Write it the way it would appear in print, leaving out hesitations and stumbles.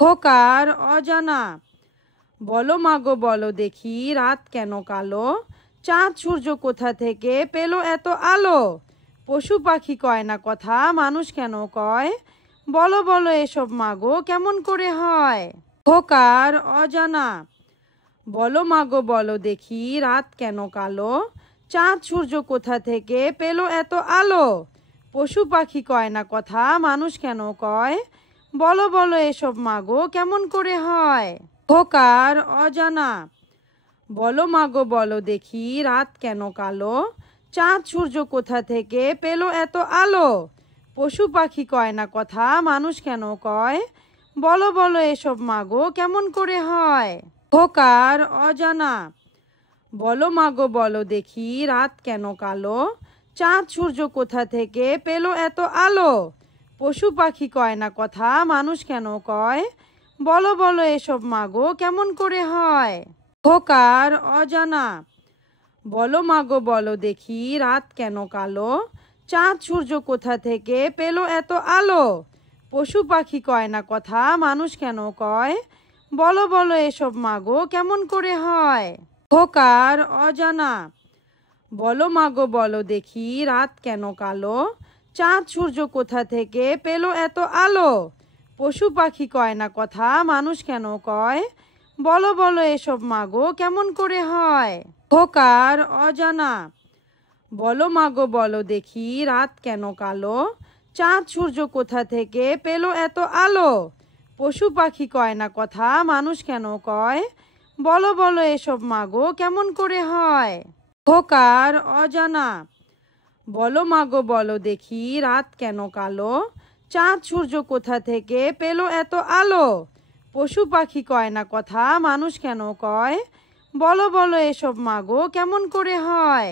খোকার অজানা। বলো মাগো বলো দেখি রাত কেন কালো, চাঁদ সূর্য কোথা থেকে পেলো এত আলো। পশু পাখি কয় না কথা, মানুষ কেন কয়, বলো বলো এসব মাগো কেমন করে হয়। খোকার অজানা। বলো মাগো বলো দেখি রাত কেন কালো, চাঁদ সূর্য কোথা থেকে পেলো এত আলো। পশু পাখি কয় না কথা, মানুষ কেন কয়, বলো বলো এসব মাগো কেমন করে হয়। খোকার অজানা। বলো মাগো বলো দেখি রাত কেন কালো, চাঁদ সূর্য কোথা থেকে পেলো এত আলো। পশু পাখি কয় না কথা, মানুষ কেন কয়, বলো বলো এসব মাগো কেমন করে হয়। খোকার অজানা। বলো মাগো বলো দেখি রাত কেন কালো, চাঁদ সূর্য কোথা থেকে পেলো এত আলো। পশু পাখি কয় না কথা, মানুষ কেন কয়, বলো বলো এসব মাগো কেমন করে হয়। খোকার অজানা। বলো মাগো বলো দেখি রাত কেন কালো, চাঁদ সূর্য কোথা থেকে পেলো এত আলো। পশু পাখি কয় না কথা, মানুষ কেন কয়, বলো বলো এসব মাগো কেমন করে হয়। খোকার অজানা। বলো মাগো বলো দেখি রাত কেন কালো, চাঁদ সূর্য কোথা থেকে পেলো এত আলো। পশু পাখি কয় না কথা, মানুষ কেন কয়, বলো বলো এসব মাগো কেমন করে হয়। খোকার অজানা। বলো মাগো বলো দেখি রাত কেন কালো, চাঁদ সূর্য কোথা থেকে পেলো এত আলো। পশু পাখি কয় না কথা, মানুষ কেন কয়, বলো বলো এসব মাগো কেমন করে হয়। খোকার অজানা। বলো মাগো বলো দেখি রাত কেন কালো, চাঁদ সূর্য কোথা থেকে পেলো এত আলো। পশু পাখি কয় না কথা, মানুষ কেন কয়, বলো বলো এসব মাগো কেমন করে হয়।